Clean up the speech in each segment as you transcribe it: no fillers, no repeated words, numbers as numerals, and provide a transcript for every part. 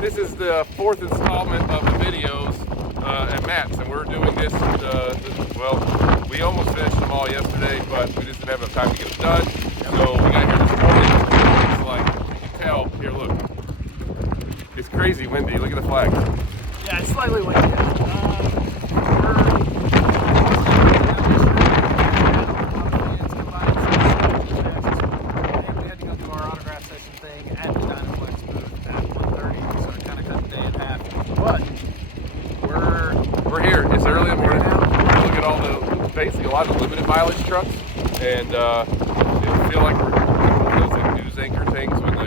This is the fourth installment of the videos at Matt's, and we're doing this, well, we almost finished them all yesterday, but we just didn't have enough time to get them done. So we got here this morning. It's like, you can tell, here, look. It's crazy windy. Look at the flag. Yeah, it's slightly windy. Basically a lot of limited mileage trucks, and it feel like we're one of those like news anchor things when they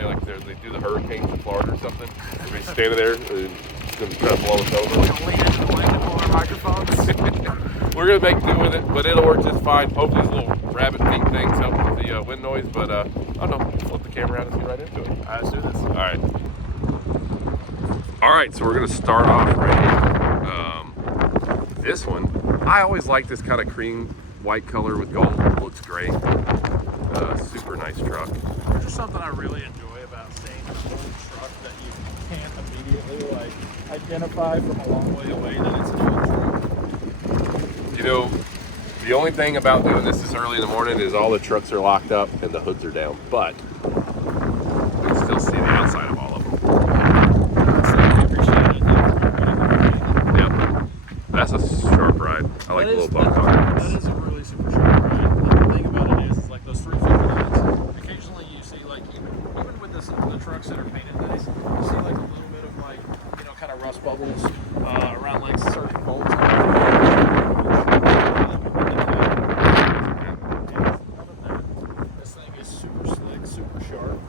do the hurricanes in Florida or something. Everybody's standing there and it's gonna try to blow us over. We're gonna lean into the wind and hold our microphones. We're gonna make do with it, but it'll work just fine. Hopefully these little rabbit feet things help with the wind noise, but I don't know, flip the camera out and get right into it. All right, let's do this. All right, so we're gonna start off right here. This one, I always like this kind of cream white color with gold. It looks great. Super nice truck. There's just something I really enjoy about seeing an old truck that you can't immediately identify from a long way away that it's an old truck. You know, the only thing about doing this early in the morning is all the trucks are locked up and the hoods are down, but we can still see the outside of all of them. That's a sharp ride. I like the little bump cars. That is a really super sharp ride. The thing about it is like those 359s, occasionally you see like, even with the trucks that are painted nice, you see like a little bit of like, you know, kind of rust bubbles around like certain bolts. This thing is super slick, super sharp.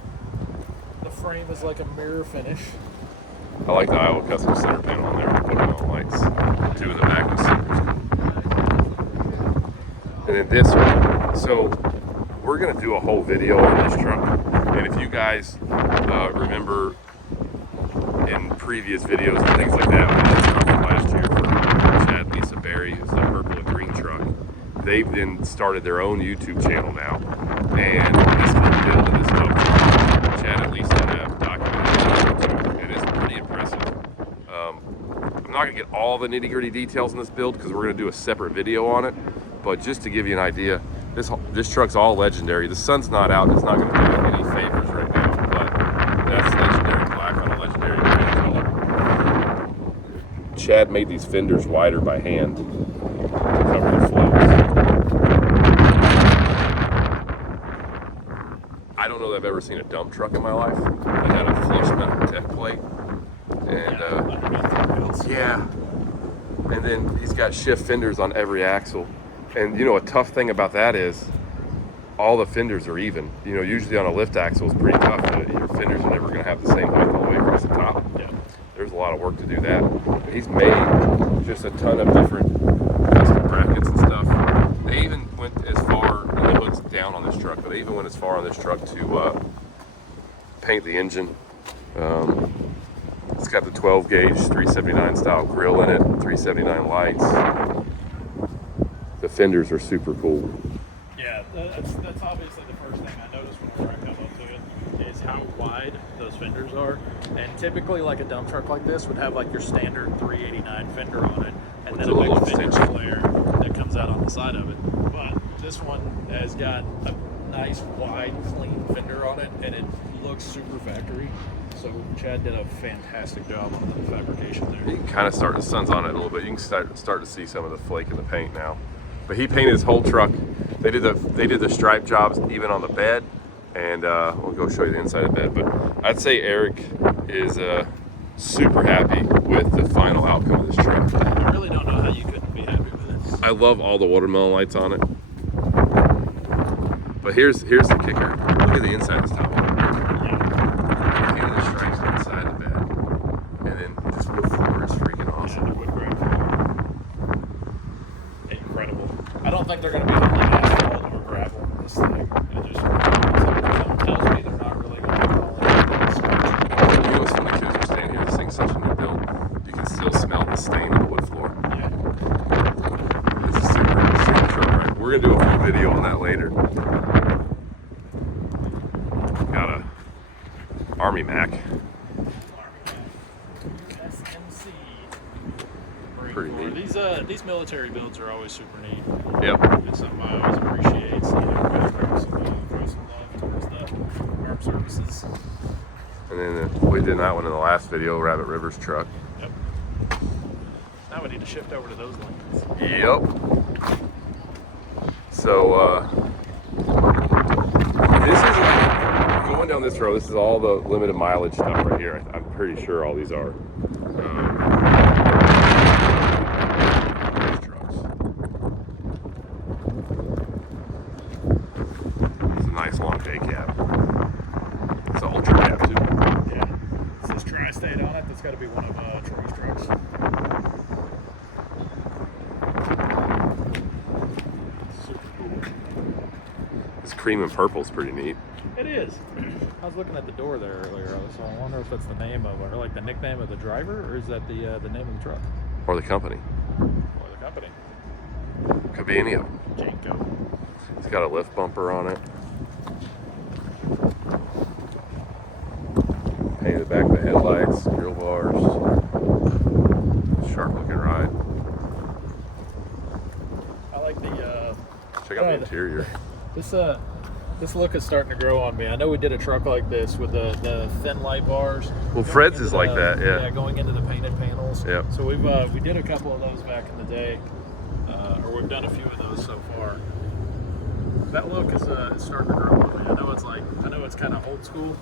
The frame is like a mirror finish. I like the Iowa custom center panel on there. Putting on lights. Two in the back with silvers. And then this one. So we're gonna do a whole video on this truck. And if you guys remember in previous videos and things like that, we did truck last year for Chad, Lisa Berry, who's the purple and green truck. They've then started their own YouTube channel now, and this whole build of this dope truck, Chad and Lisa have documented on YouTube, and it's pretty impressive. I'm not gonna get all the nitty-gritty details in this build because we're gonna do a separate video on it. But just to give you an idea, this truck's all legendary. The sun's not out; it's not gonna do any favors right now. But that's legendary black on a legendary green color. Chad made these fenders wider by hand to cover the floats. I don't know that I've ever seen a dump truck in my life. I had a flush mount deck plate. And yeah, and then he's got shift fenders on every axle. And you know, a tough thing about that is all the fenders are even. You know, usually on a lift axle it's pretty tough. Your fenders are never going to have the same height all the way across the top. Yeah. There's a lot of work to do that. But he's made just a ton of different custom brackets and stuff. They even went as far, and the hood's down on this truck, but they even went as far on this truck to paint the engine. It's got the 12 gauge 379 style grill in it, 379 lights. The fenders are super cool. Yeah, that's obviously the first thing I noticed whenever I come up to it is how wide those fenders are. And typically like a dump truck like this would have like your standard 389 fender on it and then a big fender flare that comes out on the side of it. But this one has got a nice wide clean fender on it and it looks super factory. So Chad did a fantastic job on the fabrication there. You can kind of start, the sun's on it a little bit, you can start to see some of the flake in the paint now. But he painted his whole truck. They did the stripe jobs even on the bed, and we'll go show you the inside of the bed. But I'd say Eric is super happy with the final outcome of this truck. I really don't know how you couldn't be happy with it. I love all the watermelon lights on it. But here's the kicker. Look at the inside of this top. The stripes inside the bed, and then this wood floor is freaking awesome. Yeah, the wood grain. Incredible. I don't think they're going to be able to asphalt or gravel in this thing. It just something tells me they're not really going to be all in. You know what's funny too? As we're standing here, this thing's such a new build. You can still smell the stain on the wood floor. Yeah. This is super sharp. We're gonna do a full video on that later. Got a Army Mac. Pretty neat. These military builds are always super neat. Yep. It's something I always appreciate. Seeing everybody throw some love towards the armed services. And then we did that one in the last video, Rabbit River's truck. Yep. Now we need to shift over to those lanes. Yep. So this is like going down this road. This is all the limited mileage stuff right here. I'm pretty sure all these are. These trucks. It's a nice long day cab. It's an ultra cab too. Yeah. It says Tri-State on it. That's got to be one of Troy's trucks. Super cool. This cream and purple is pretty neat. It is. I was looking at the door there earlier, so I wonder if that's the name of it, or like the nickname of the driver, or is that the name of the truck? Or the company. Or the company. Could be any of them. Janko. It's got a lift bumper on it. Painted back the headlights, grill bars. Sharp looking ride. I like the Check out the interior. This look is starting to grow on me. I know we did a truck like this with the thin light bars. Well, Fred's is like that, yeah. Yeah, going into the painted panels. Yep. So we did a couple of those back in the day, or we've done a few of those so far. That look is starting to grow on me. I know it's kind of old school,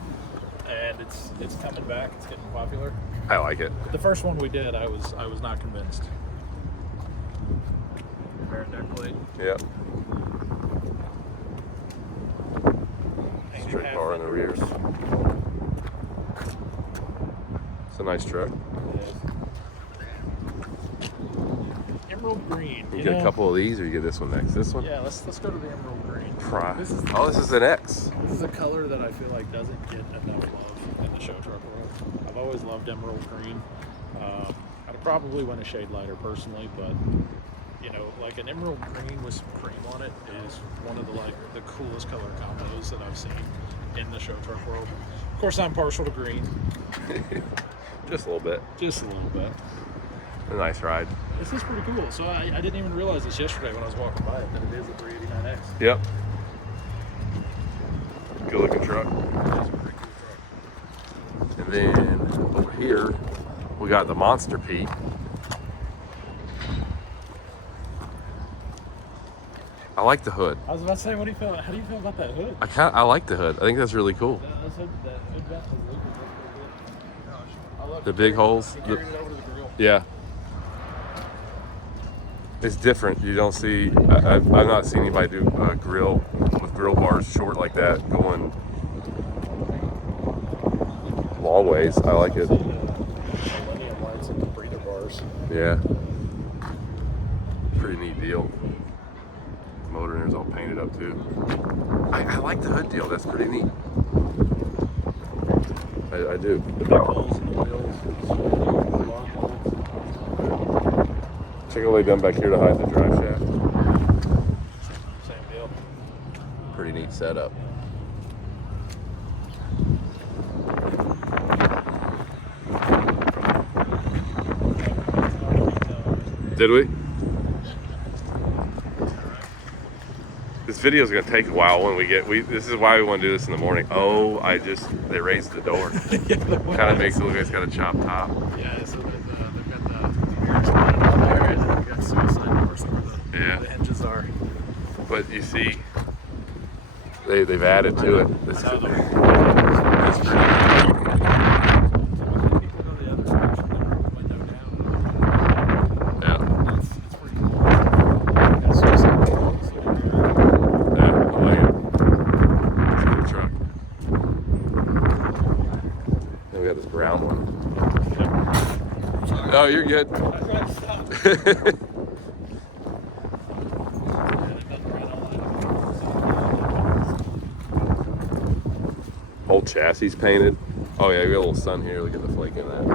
and it's coming back. It's getting popular. I like it. The first one we did, I was not convinced. Barrett deck plate. Yep. Painted Straight half bar in the fender. rears. It's a nice truck. Emerald green. You get a couple of these, or you get this one next. This one? Yeah, let's go to the emerald green. This is an X. This is a color that I feel like doesn't get enough love in the show truck world. I've always loved emerald green. I'd probably want a shade lighter personally, but you know, like an emerald green with some cream on it is one of the coolest color combos that I've seen in the show truck world. Of course, I'm partial to green. Just a little bit. Just a little bit. A nice ride. This is pretty cool. So I didn't even realize this yesterday when I was walking by it, that it is a 389X. Yep. Good looking truck. It's a pretty cool truck. And then over here, we got the Monster Pete. I like the hood. I was about to say, how do you feel about that hood? I like the hood. I think that's really cool. That hood vent is pretty good. I love The big holes. He carried it over to the grill. Yeah. It's different. You don't see, I've not seen anybody do a grill with grill bars short like that going long ways. I like it. Millennium lights and the breather bars. Yeah. Pretty neat deal. Motor in there's all painted up too. I like the hood deal. That's pretty neat. I do. The big holes in the wheels. The long holes. Check out what they done back here to hide the drive shaft. Same deal. Pretty neat setup. Did we? This video is going to take a while when this is why we want to do this in the morning. Oh, they raised the door. Kind of makes it look like it's got a chopped top. Yeah, so they've got the mirrors on there, and they've got suicide doors where the hinges are. But you see, they've added to it. It's I know pretty people go the other direction, they roll the window down. Yeah. It's pretty cool. Got suicide doors. Yeah, I like it. It's a good truck. Then we got this brown one. No, you're good. I tried to stop. Whole chassis painted. Oh yeah, we got a little sun here. Look at the flake in that.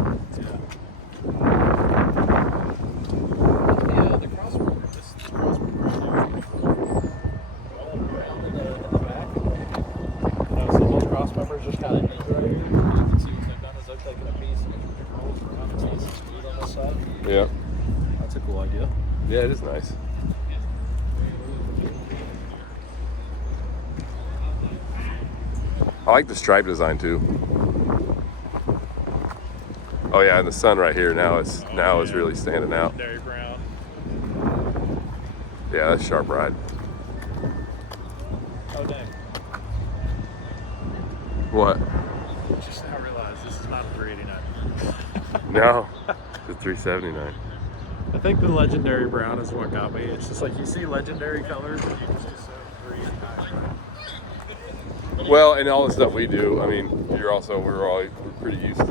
Yeah, the crossroad. This crossroad right there is pretty cool. All around in the back. You know, so those cross members just kind of neat right here. You can see what they've done is they've taken a piece and they've rolled around the piece and screwed on this side. Yeah. That's That's a cool idea. Yeah, it is nice. I like the stripe design too. Oh yeah, and the sun right here now is really standing out. Legendary brown. Yeah, that's sharp ride. Oh dang. What? Just now realized this is not a 389. No, the 379. I think the legendary brown is what got me. It's just like you see legendary colors and you just assume 389. Well, and all the stuff we do, I mean, we're pretty used to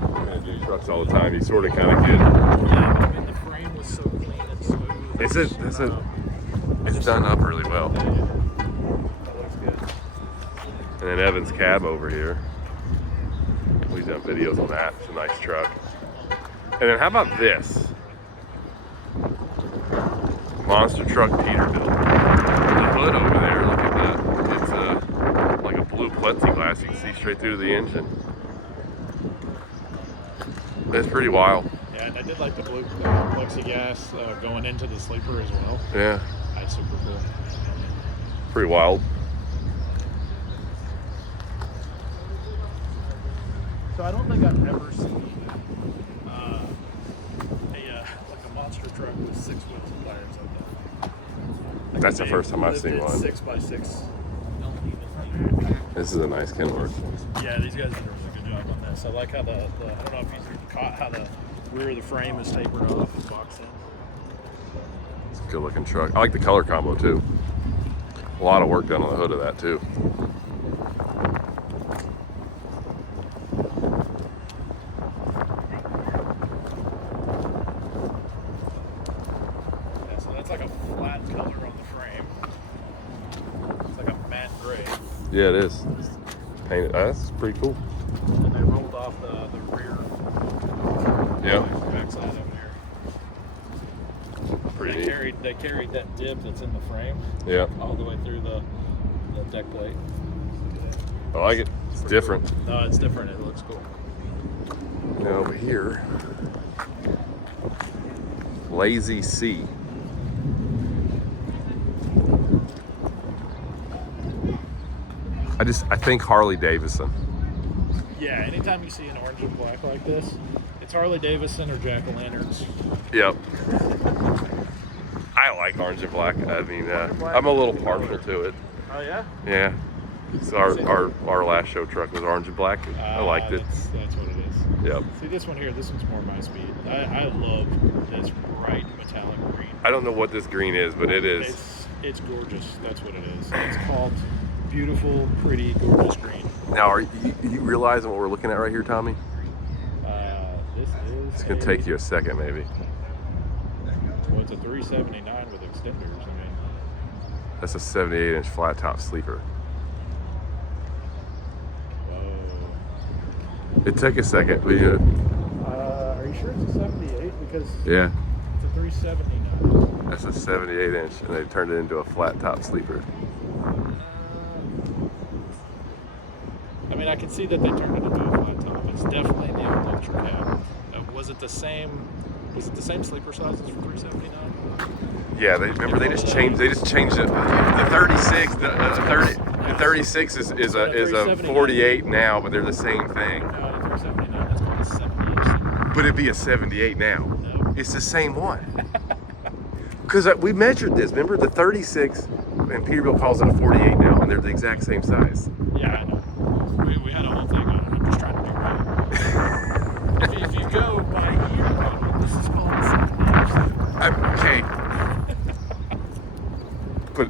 kind of do trucks all the time. You sort of kind of get. Yeah, but I mean the frame was so clean and smooth. It's done up really well. That looks good. And then Evan's cab over here. We've done videos on that. It's a nice truck. And then how about this? Monster truck Peterbilt. The hood over there, look at that. It's like a blue plexiglass. You can see straight through the engine. It's pretty wild. Yeah, and I did like the blue plexiglass going into the sleeper as well. Yeah. That's super cool. Pretty wild. So I don't think I've ever seen like a monster truck with 6 wheels and tires like that. Like That's the first time I've seen one. 6x6. This is a nice Kenworth. Yeah, these guys did a really good job on this. I like how the I don't know if you caught how the rear of the frame is tapered off and boxed in. It's a good looking truck. I like the color combo too. A lot of work done on the hood of that too. Yeah, so that's like a flat color on the frame. It's like a matte gray. Yeah, it is. It's painted. That's pretty cool. And they rolled off the rear. Yeah. Backside over there. Pretty neat. They carried that dip that's in the frame Yeah. all the way through the deck plate. I like it. It's different. No, it's different. It looks cool. And over here, Lazy C. I think Harley Davidson. Yeah, anytime you see an orange and black like this, it's Harley Davidson or Jack-o'-lanterns. Yep. I like orange and black. I mean, I'm a little partial to it. Oh yeah? Yeah. So our last show truck was orange and black. I liked it. That's what it is. Yep. See this one here, this one's more my speed. I love this bright metallic green. I don't know what this green is, but it is. It's gorgeous. That's what it is. It's called beautiful, pretty, gorgeous green. Now, are you realizing what we're looking at right here, Tommy? This is. It's gonna take you a second, maybe. Well, it's a 379 with extenders. I mean, That's a 78-inch flat top sleeper. whoa. It took a second. Are you sure it's a 78? Because Yeah. it's a 379. That's a 78-inch, and they turned it into a flat top sleeper. I mean, I can see that they turned it into a flat top. It's definitely the old ultra cab. Was it the same? Was it the same sleeper sizes for 379? Yeah, they just changed it. The 36, the 36 is a 48 now, but they're the same thing. No, the 379. That's called a 70-inch. But it'd be a 78 now. No. It's the same one. Because we measured this. Remember the 36, and Peterbilt calls it a 48 now, and they're the exact same size. Yeah, I know. We had a whole thing on it. I'm just trying to be right. if you go by year model, this is called a 70-inch. Okay. But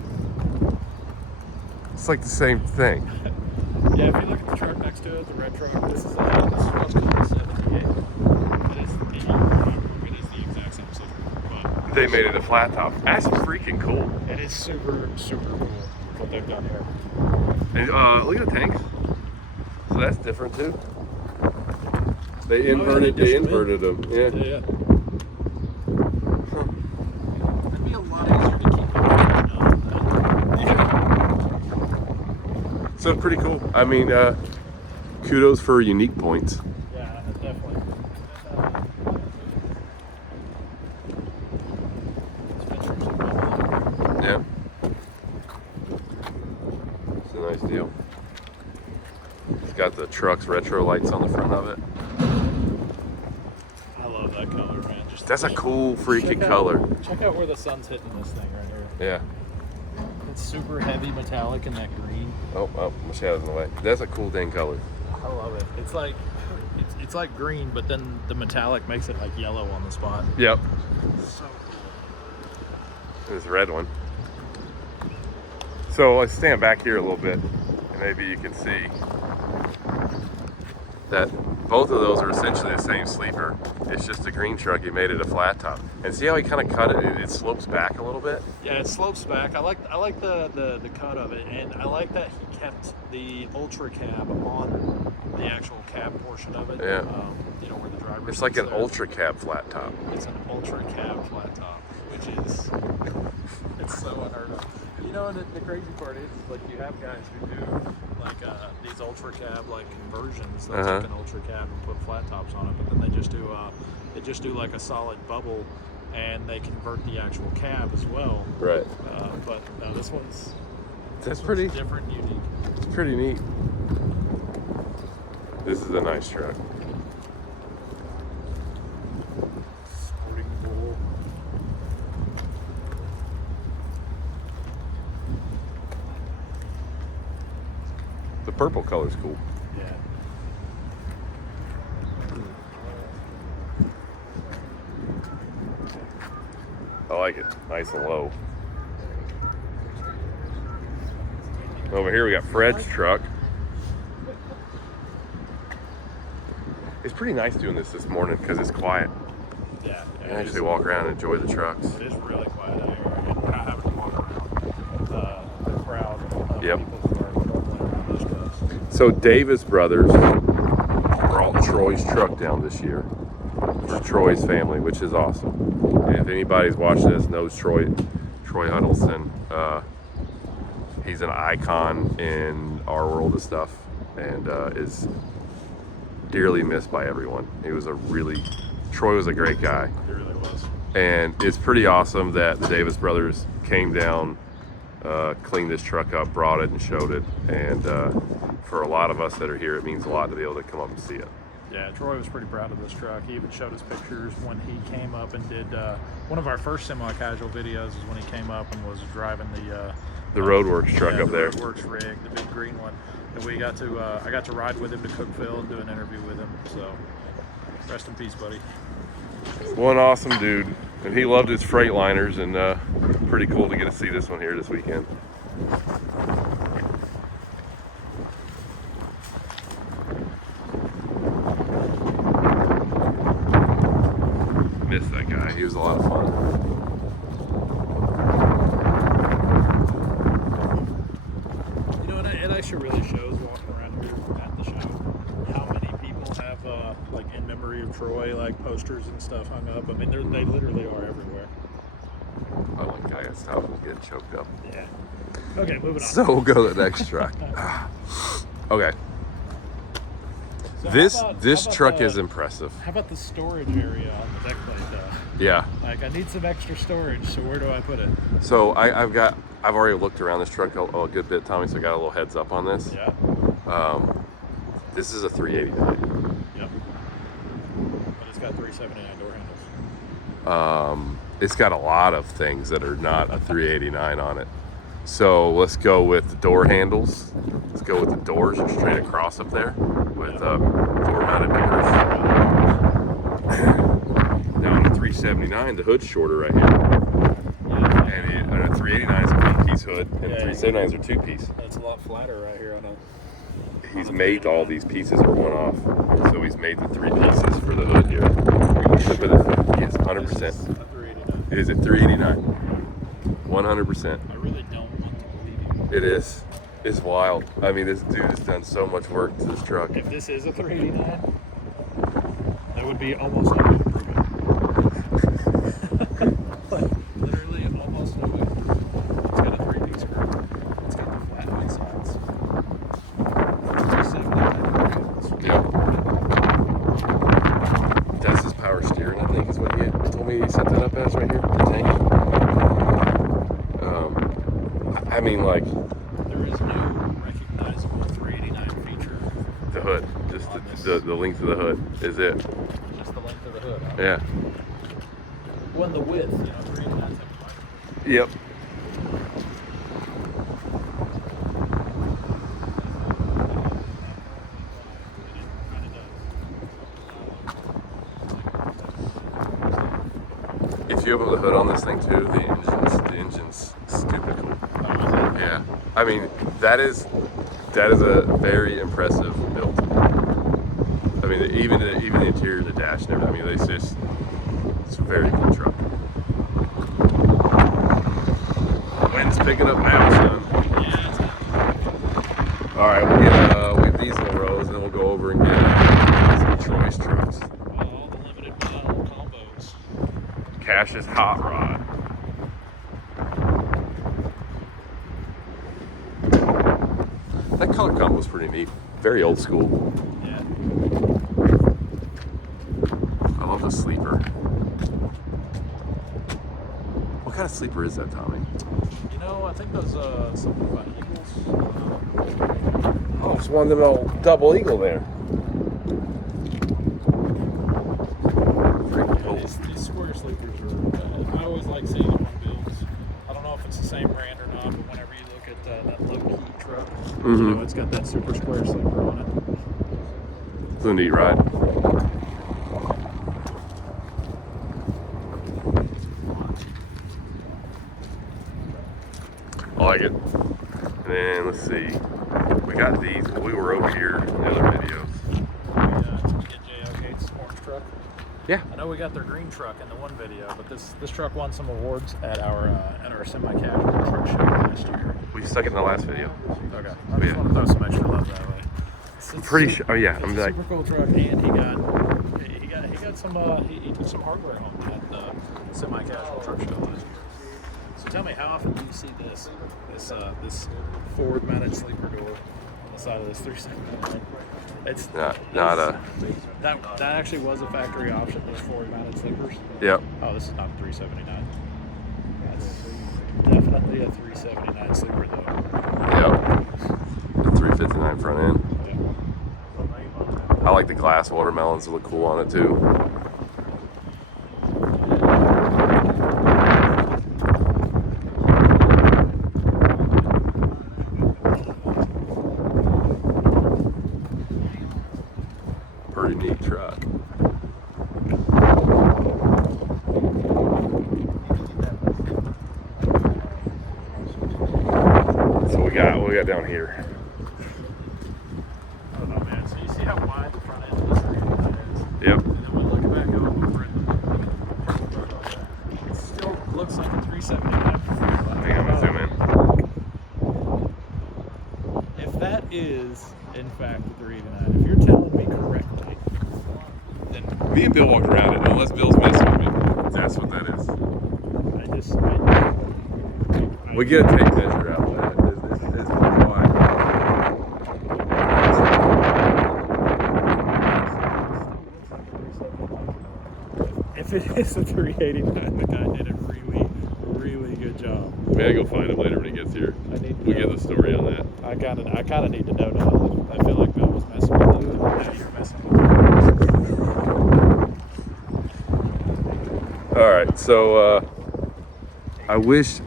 it's like the same thing. Yeah, if you look at the truck next to it, the red truck, this is what's called a 78. It is the exact same sleeper. But They made it a flat top. That's freaking cool. it is super, super cool what they've done here. And look at the tanks. So that's different too. They they inverted. dished They them in. inverted them. Yeah. Yeah. It'd be a lot easier to keep it. So pretty cool. I mean, kudos for unique points. Yeah, definitely. got the truck's retro lights on the front of it. I love that color, man. That's a cool freaking color. Check out where the sun's hitting this thing right here. Yeah. It's super heavy metallic in that green. Oh, my shadow's in the way. That's a cool dang color. I love it. It's like green, but then the metallic makes it like yellow on the spot. Yep. So cool. This red one. So let's stand back here a little bit, and maybe you can see that both of those are essentially the same sleeper. It's just a green truck. He made it a flat top. And see how he kind of cut it? It slopes back a little bit. Yeah, it slopes back. I like the cut of it, and I like that he kept the ultra cab on the actual cab portion of it. Yeah. You know where the driver. It's like an there. ultra cab flat top. It's an ultra cab flat top, which is it's so unheard of. You know, and the crazy part is like you have guys who do like these ultra cab like conversions. They'll take an ultra cab and put flat tops on it, but then they just do like a solid bubble, and they convert the actual cab as well. Right. But no, this one's pretty different and unique. It's pretty neat. This is a nice truck. Sporting bull. The purple color's cool. Yeah. I like it. Nice and low. Over here we got Fred's truck. It's pretty nice doing this morning because it's quiet. Yeah. You can actually walk around and enjoy the trucks. It is really quiet out here. And we're not having to walk around the crowd of Yep. people who are rumbling around those trucks. So Davis Brothers brought Troy's truck down this year for Troy's family, which is awesome. And if anybody's watching this knows Troy Huddleston, he's an icon in our world of stuff, and is dearly missed by everyone. Troy was a great guy. It really was. And it's pretty awesome that the Davis brothers came down, cleaned this truck up, brought it and showed it. And for a lot of us that are here, it means a lot to be able to come up and see it. Yeah, Troy was pretty proud of this truck. He even showed us pictures when he came up and did one of our first semi-casual videos is when he came up and was driving The Roadworks truck up there. The Roadworks rig, the big green one. And I got to ride with him to Cookville and do an interview with him. So rest in peace, buddy. One awesome dude. And he loved his Freightliners, and pretty cool to get to see this one here this weekend. Missed that guy. He was a lot of fun. You know, and it actually really shows walking around here at the shop how many people have like in memory of Troy like posters and stuff hung up. I mean, they literally are everywhere. Oh, my guy got stopped and was getting choked up. Yeah. Okay, moving on. So we'll go to the next truck. Okay. So This how about truck is impressive. How about the storage area on the deck plate though? Yeah. Like I need some extra storage, so where do I put it? So I've already looked around this truck a good bit, Tommy, so I got a little heads up on this. Yeah. This is a 389. Yep. But it's got 379 door handles. It's got a lot of things that are not a 389 on it. So let's go with the door handles. Let's go with the doors are straight across up there with door mounted doors. Now on the 379, the hood's shorter right here. Yeah. And on a 389 is a one-piece hood, and Yeah. 379s are two-piece. That's a lot flatter right here on a. He's made all these pieces are one off. So he's made the three pieces for the hood here. Yes, 100%. It is a 389. 100%. I really don't want to believe you. It is. It's wild. I mean, this dude has done so much work to this truck. If this is a 389, that would be almost no way to prove it. Like, literally almost no way. It's got a 3D screw. It's got the flat white sides. 379. Yep. That's his power steering, I think, is what he told me he set that up as right here. The tank. I mean, like, There is no recognizable 389 feature. the the length of the hood is it. Just the length of the hood. Huh? Yeah. When the width, 389. Yep. If you open the hood on this thing too, the engine's stupid cool. Yeah. I mean, that is a very impressive build. I mean, even the interior, the dash, and everything. I mean, it's a very cool truck. Wind's picking up now, son. All right, we'll get these in a rows, and then we'll go over and get some choice trucks. All the limited combos. Cash's hot rod. That color combo was pretty neat. Very old school. Yeah. I love the sleeper. What kind of sleeper is that, Tommy? I think those something about Eagles. Oh, it's one of them old double eagle there. These square sleepers are. I always like seeing them on builds. I don't know if it's the same brand or not, but whenever you look at that low key truck, it's got that super square sleeper on it. It's a neat ride. I like it. And then let's see. We got these. We were over here in the other videos. Get J.L. Gates' orange truck. Yeah. I know we got their green truck in the one video, but this truck won some awards at our semi-casual truck show last year. We stuck it in the last video. Okay. I just want to throw some extra love that way. I'm pretty sure. Oh yeah. It's I'm a like. super cool truck, and he got some. He took some hardware home at the semi-casual truck show last year. So tell me, how often do you see this forward-mounted sleeper door on the side of this 379? It's not a. That actually was a factory option. Those forward-mounted sleepers. Yep. Oh, this is not a 379. That's definitely a 379 sleeper though. Yep. The 359 front end. Yeah. I like the glass watermelons. They look cool on it too. Pretty neat truck. So what we got down here. I don't know, man. So you see how wide the front end of this thing is? Yep. And then we look back over it. It still looks like a 379. Hang on, I'm gonna zoom in. If that is, in fact, the 389, if you're telling me correctly, then Me and Bill walked around it, unless Bill's messing with me. That's what that is. We get a tape measure out of that. It's pretty wide. if it is a 389, the guy did a really, really good job. We gotta go find him later when he gets here. We get the story on that. I kind of need to know now. I feel like Bill was messing with you. Now you're messing with me. All right, so I wish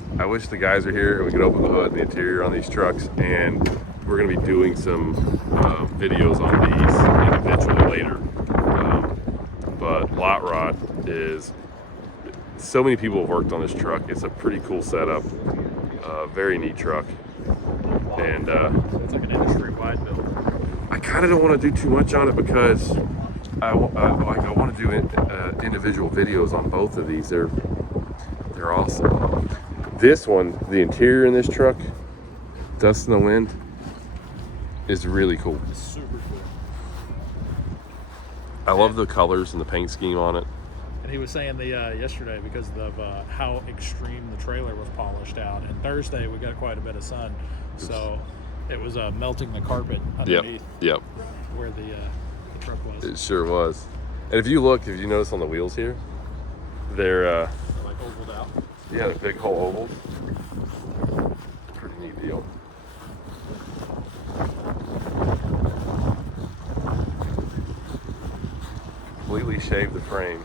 the guys are here and we could open the hood and the interior on these trucks, and we're gonna be doing some videos on these eventually later. But Lot Rod is, so many people have worked on this truck. It's a pretty cool setup, very neat truck, and It's like an industry-wide build. I kind of don't want to do too much on it because I want to do individual videos on both of these. They're awesome. This one, the interior in this truck, Dust in the Wind, is really cool. It's super cool. I love the colors and the paint scheme on it. And he was saying yesterday, because of how extreme the trailer was polished out, and Thursday we got quite a bit of sun, so it was melting the carpet underneath Yep. where the truck was. It sure was. And if you notice on the wheels here, they're Like ovaled out. yeah, the big hole ovals. Pretty neat deal. completely shaved the frame.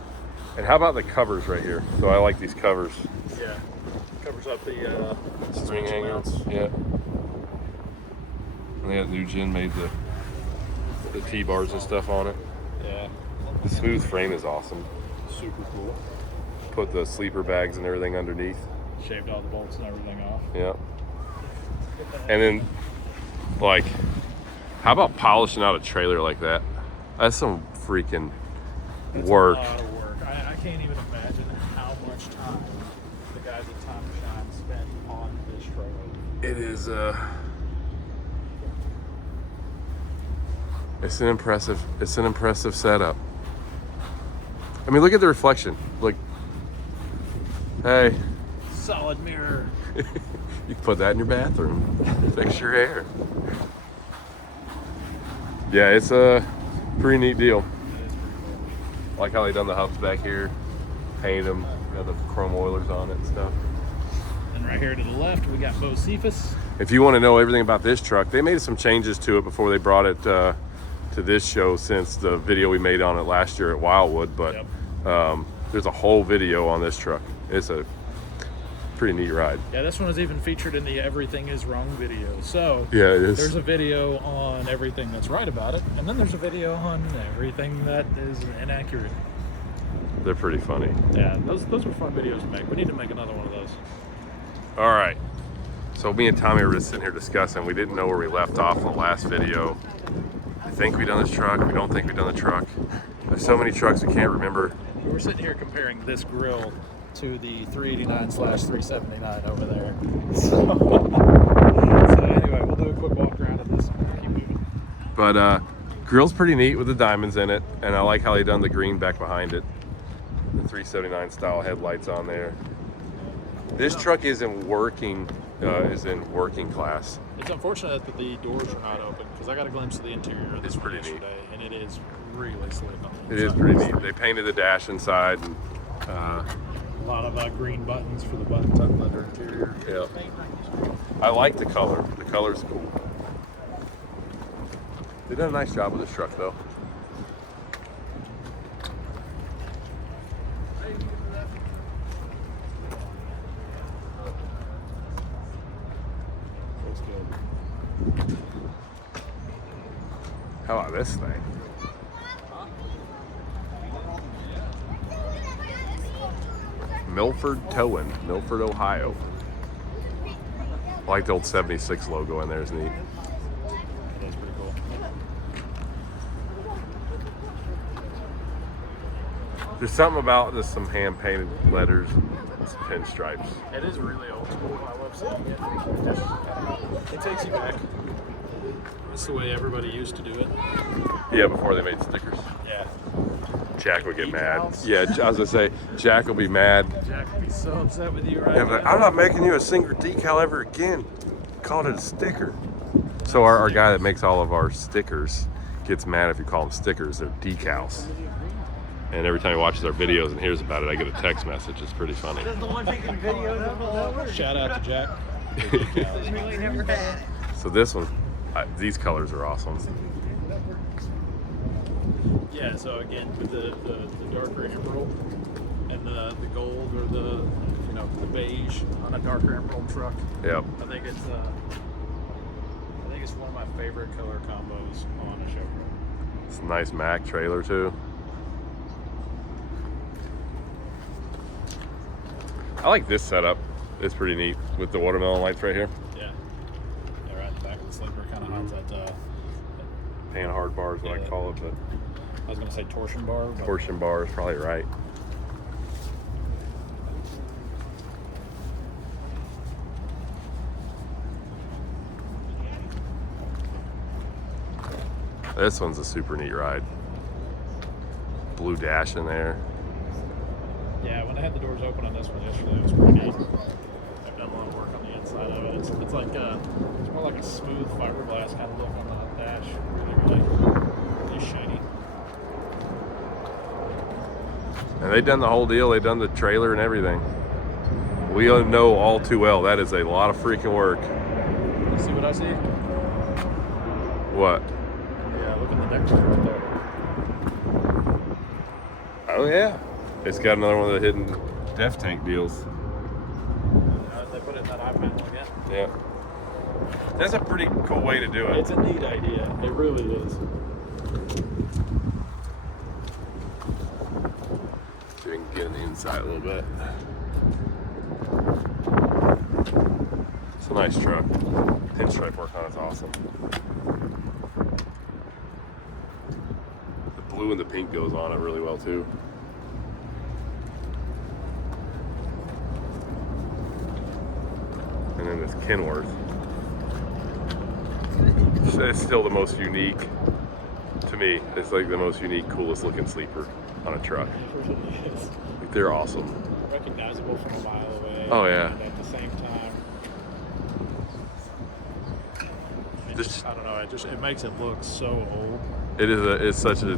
And how about the covers right here? So I like these covers. Yeah. Covers up the String hanger. mounts. Yeah. And they got new Gen made the T-bars and stuff on it. Yeah. The smooth frame is awesome. Super cool. Put the sleeper bags and everything underneath. Shaved all the bolts and everything off. Yeah. And then, like, how about polishing out a trailer like that? That's some freaking work. That's a lot of work. I can't even imagine how much time the guys at Time to Shine spent on this trailer. It is it's an impressive setup. I mean, look at the reflection. Like, hey, Solid mirror. you can put that in your bathroom. Fix your hair. Yeah, it's a pretty neat deal. That is pretty cool. Like how they done the hubs back here, painted them, got the chrome oilers on it and stuff. And right here to the left, we got Bo Cephas. If you want to know everything about this truck, they made some changes to it before they brought it to this show since the video we made on it last year at Wildwood. But Yep. there's a whole video on this truck. It's a pretty neat ride. Yeah, this one is even featured in the Everything Is Wrong video. So Yeah, it is. there's a video on everything that's right about it, and then there's a video on everything that is inaccurate. They're pretty funny. Yeah, those were fun videos to make. We need to make another one of those. All right. So me and Tommy were just sitting here discussing. We didn't know where we left off in the last video. I think we done this truck. We don't think we done the truck. There's so many trucks we can't remember. We were sitting here comparing this grill to the 389/379 over there. So anyway, we'll do a quick walk around of this and keep moving. But grill's pretty neat with the diamonds in it, and I like how they done the green back behind it. The 379 style headlights on there. This truck is in working class. It's unfortunate that the doors are not open because I got a glimpse of the interior of this It's one pretty neat. yesterday, and it is really slick on the It is inside. pretty neat. They painted the dash inside, and A lot of green buttons for the button tuck leather interior. yeah. I like the color. The color's cool. They done a nice job with this truck, though. Looks good. How about this thing? Milford Towing, Milford, Ohio. I like the old 76 logo in there, is neat. That's pretty cool. There's something about this, some hand painted letters, and some pinstripes. It is really old school. I love seeing it. It takes you back. That's the way everybody used to do it. Yeah, before they made stickers. Yeah. Jack would get mad. Decals. Yeah, I was gonna say, Jack will be mad. Jack would be so upset with you right Yeah, now. but I'm not making you a single decal ever again. Called it a sticker. So our guy that makes all of our stickers gets mad if you call them stickers. They're decals. And every time he watches our videos and hears about it, I get a text message. It's pretty funny. The one taking videos of all over. Shout out to Jack. Really never had. So this one, these colors are awesome. Yeah, so again, with the darker emerald and the gold or the beige on a darker emerald truck, Yep. I think it's one of my favorite color combos on a show truck. It's a nice Mack trailer too. I like this setup. It's pretty neat with the watermelon lights right here. Yeah, right in the back of the sleeper kind of hides that. Pan hard bar is what I call it, but I was gonna say torsion bar. But torsion bar is probably right. This one's a super neat ride. Blue dash in there. Yeah, when I had the doors open on this one yesterday, it was pretty neat. I've done a lot of work on the inside of it. It's like it's more like a smooth fiberglass kind of look on the dash. Really shiny. And they done the whole deal. They done the trailer and everything. We know all too well that is a lot of freaking work. You see what I see? What? Yeah, look at the neck right there. Oh yeah, it's got another one of the hidden def tank deals. They put it in that I-panel again. Yeah, that's a pretty cool way to do it. It's a neat idea. It really is. So we can get in the inside a little bit. It's a nice truck. Pinstripe work on it's awesome. The blue and the pink goes on it really well too. And then this Kenworth. It's still the most unique, to me, it's like the most unique, coolest looking sleeper on a truck. It really is. Like, they're awesome. Recognizable from a mile away. Oh, yeah. And at the same time, I don't know. It makes it look so old. It's such a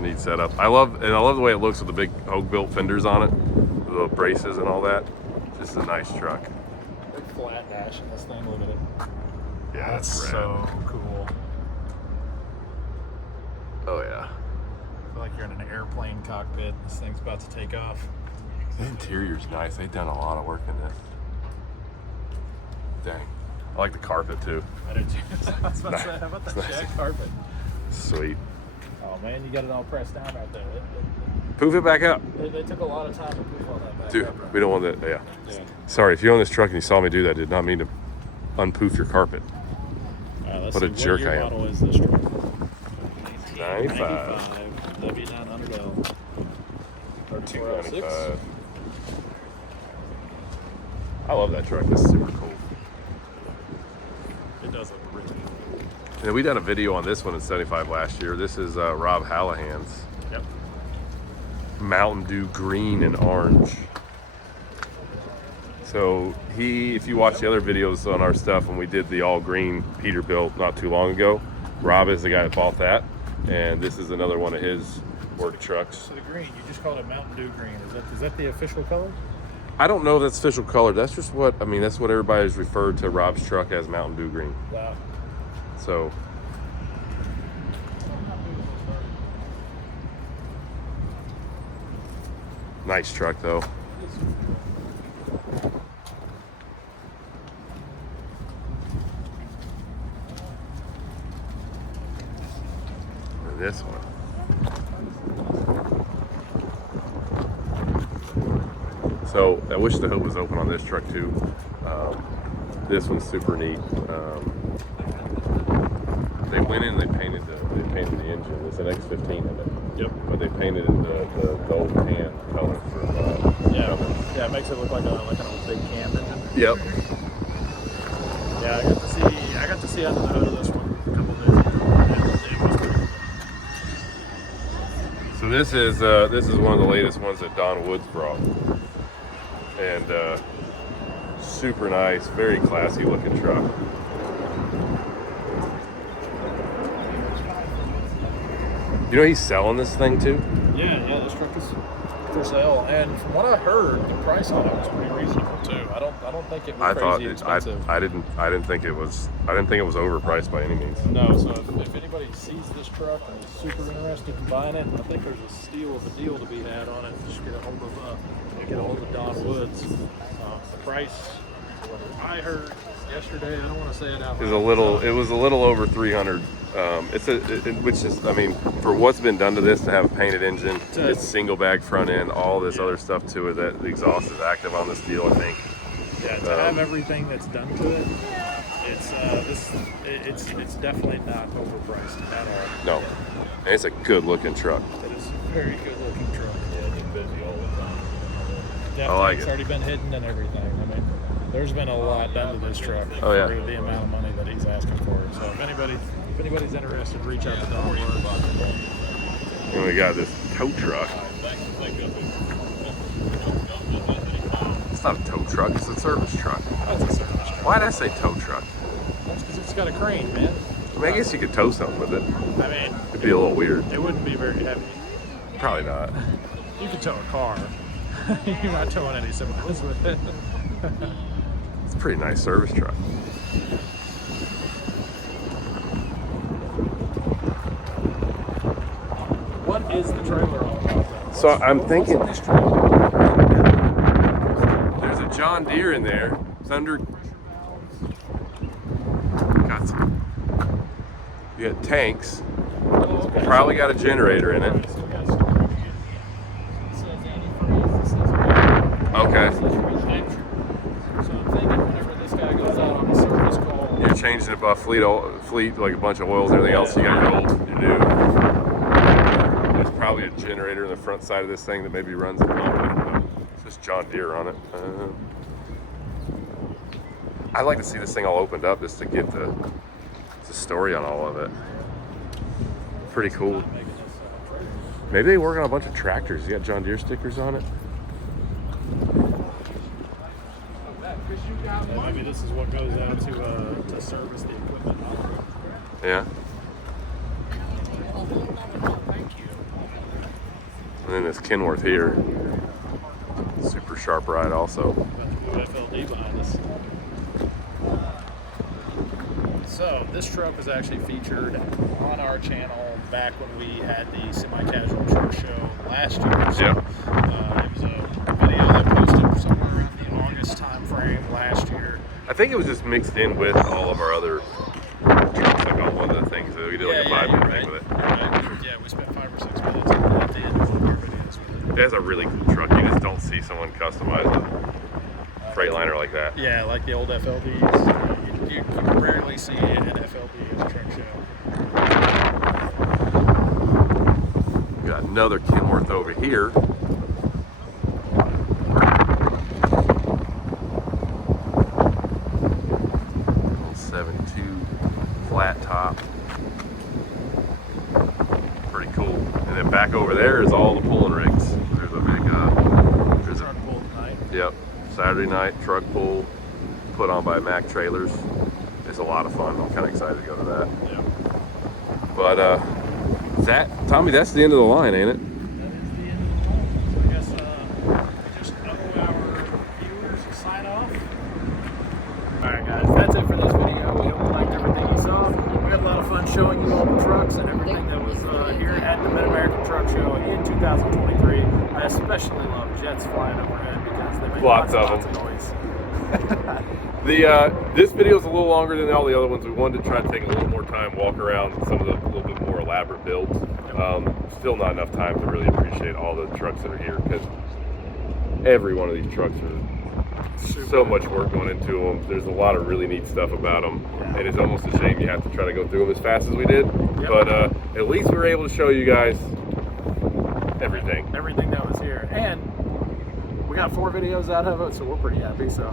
neat setup. I love the way it looks with the big Peterbilt fenders on it, the little braces and all that. Just a nice truck. Big flat dash in this thing. Look at it. Yeah, That's that's rad. so cool. Oh yeah. I feel like you're in an airplane cockpit. This thing's about to take off. The interior's nice. They've done a lot of work in this. Dang. I like the carpet too. I did too. I was about to say, how about that Nice. shag carpet? Sweet. Oh man, you got it all pressed down right there. Poof it back up. They took a lot of time to poof all that back Dude, up. Right? we don't want that. Yeah. Yeah. Sorry, if you're on this truck and you saw me do that, I did not mean to unpoof your carpet. Let's What a see, jerk year I am. model is this truck? 95. W900L. 295. I love that truck. It's super cool. It does look original. And we done a video on this one in 75 last year. This is Rob Hallahan's Yep. Mountain Dew green and orange. So if you watch the other videos on our stuff when we did the all green Peterbilt not too long ago, Rob is the guy that bought that, and this is another one of his work trucks. So the green, you just called it Mountain Dew green. Is that the official color? I don't know if that's official color. That's just what that's what everybody's referred to Rob's truck as, Mountain Dew green. Wow. So nice truck though. And this one. So I wish the hood was open on this truck too. This one's super neat. They went in and they painted the engine. It's an X15 in it. Yep. But they painted it the gold tan color for Yeah, it makes it look like an old big cam engine. Yep. Yeah, I got to see under the hood of this one a couple days ago. It was pretty cool. So this is one of the latest ones that Don Woods brought, and super nice, very classy looking truck. You know he's selling this thing too? Yeah, this truck is for sale, and from what I heard, the price on it was pretty reasonable too. I don't think it was crazy expensive. I didn't think it was overpriced by any means. No, so if anybody sees this truck and is super interested in buying it, I think there's a steal of a deal to be had on it. Just get a hold of Don Woods. The price, what I heard yesterday, I don't want to say it out loud. It was a little over 300. Which is, I mean, for what's been done to this, to have a painted engine, it's single bag front end, all this other stuff to it. That the exhaust is active on this deal, I think. Yeah, to have everything that's done to it, it's definitely not overpriced at all. No, and it's a good looking truck. It is a very good looking truck. Yeah, it's busy all the time. Definitely, I like it's it. already been hidden and everything. I mean, there's been a lot done to this truck Oh, yeah. for the amount of money that he's asking for it. So if anybody's interested, reach out to Don Woods. And we got this tow truck. It's not a tow truck, it's a service truck. That's a service truck. Why did I say tow truck? That's because it's got a crane, man. I mean, I guess you could tow something with it. I mean, It'd be a little weird. it wouldn't be very heavy. Probably not. You could tow a car. You're not towing any semis with it. It's a pretty nice service truck. What is the trailer all about, though? So I'm thinking there's a John Deere in there. Thunder. Got some. You got tanks. Probably got a generator in it. Okay. So I'm thinking whenever this guy goes out on a service call, You're changing it by fleet, like a bunch of oils and everything else. You got your old, your new. There's probably a generator in the front side of this thing that maybe runs the pump. I don't know. It's just John Deere on it. I'd like to see this thing all opened up just to get the story on all of it. Pretty cool. Maybe they work on a bunch of tractors. You got John Deere stickers on it. maybe this is what goes out to service the equipment. Yeah. Thank you. And then this Kenworth here. Super sharp ride also. Got the new FLD behind us. So this truck was actually featured on our channel back when we had the semi-casual truck show last year. So, Yep. It was a video that posted somewhere around the August time frame last year. I think it was just mixed in with all of our other trucks, like on one of the things that we did like a 5-minute thing with it. Right. Yeah, we spent 5 or 6 minutes at the end of one of our videos with it. It has a really cool truck. You just don't see someone customize a Freightliner like that. Yeah, like the old FLDs. You rarely see an FLD at a truck show. Got another Kenworth over here. Little 72 flat top. Pretty cool. And then back over there is all the pulling rigs. There's a big, there's a, Truck pull tonight. yep, Saturday night truck pull put on by Mack Trailers. It's a lot of fun. I'm kind of excited to go to that. Yeah. But that, Tommy, that's the end of the line, ain't it? That is the end of the line. So I guess we just owe our viewers a sign off. Alright guys, that's it for this video. We hope you liked everything you saw. We had a lot of fun showing you all the trucks and everything that was here at the Mid-American Truck Show in 2023. I especially love jets flying overhead because they make Lots lots of of them. noise. This video is a little longer than all the other ones. We wanted to try to take a little more time, walk around some of the little bit more elaborate builds. Still not enough time to really appreciate all the trucks that are here because every one of these trucks are so much work going into them. There's a lot of really neat stuff about them, and it's almost a shame you have to try to go through them as fast as we did. Yep. But at least we were able to show you guys everything. Everything that was here. And we got 4 videos out of it, so we're pretty happy. So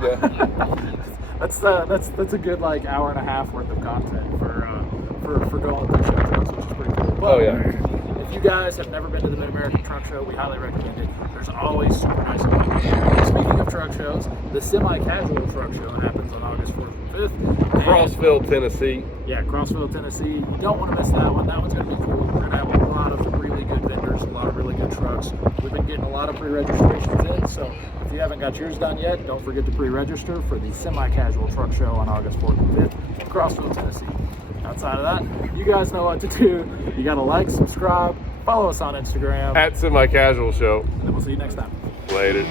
that's a good like hour and a half worth of content for going through show trucks, which is pretty cool. But Oh, yeah. if you guys have never been to the Mid-American Truck Show, we highly recommend it. There's always super nice equipment here. Speaking of truck shows, the semi-casual truck show happens on August 4th and 5th. And Crossville, Tennessee. yeah, Crossville, Tennessee. You don't want to miss that one. That one's going to be cool. We're going to have a lot of really good vendors, a lot of really good trucks. We've been getting a lot of pre-registrations in, so if you haven't got yours done yet, don't forget to pre-register for the semi-casual truck show on August 4th and 5th in Crossville, Tennessee. Outside of that, you guys know what to do. You got to like, subscribe, follow us on Instagram, At Semi Casual Show. and then we'll see you next time. Later.